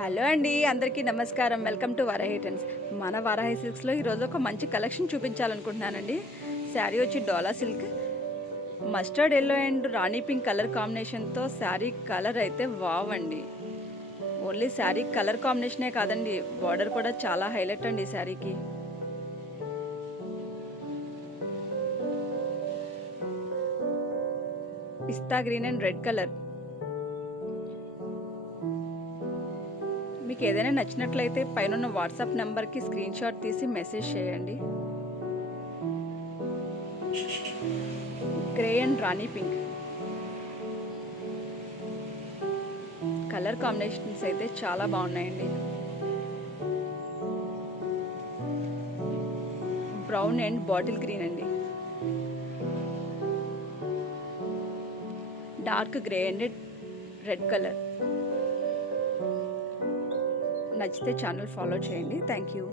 హలో అండి, అందరికీ నమస్కారం. Welcome to Varahi trends. మన వరాహి సిల్క్స్లో ఈరోజు ఒక మంచి కలెక్షన్ చూపించాలనుకుంటున్నానండి. శారీ వచ్చి Dola silk, mustard yellow and rani pink colour కాంబినేషన్తో శారీ కలర్ అయితే వావ్ అండి. ఓన్లీ శారీ కలర్ కాంబినేషనే కాదండి, బార్డర్ కూడా చాలా హైలైట్ అండి ఈ శారీకి. పిస్తా గ్రీన్ అండ్ రెడ్ కలర్. మీకు ఏదైనా నచ్చినట్లయితే పైన వాట్సాప్ నెంబర్కి స్క్రీన్ షాట్ తీసి మెసేజ్ చేయండి. Grey and rani pink colour కాంబినేషన్స్ అయితే చాలా బాగున్నాయండి. బ్రౌన్ అండ్ బాటిల్ గ్రీన్ అండి. Dark grey and red colour. నచ్చితే ఛానల్ ఫాలో చేయండి. Thank you.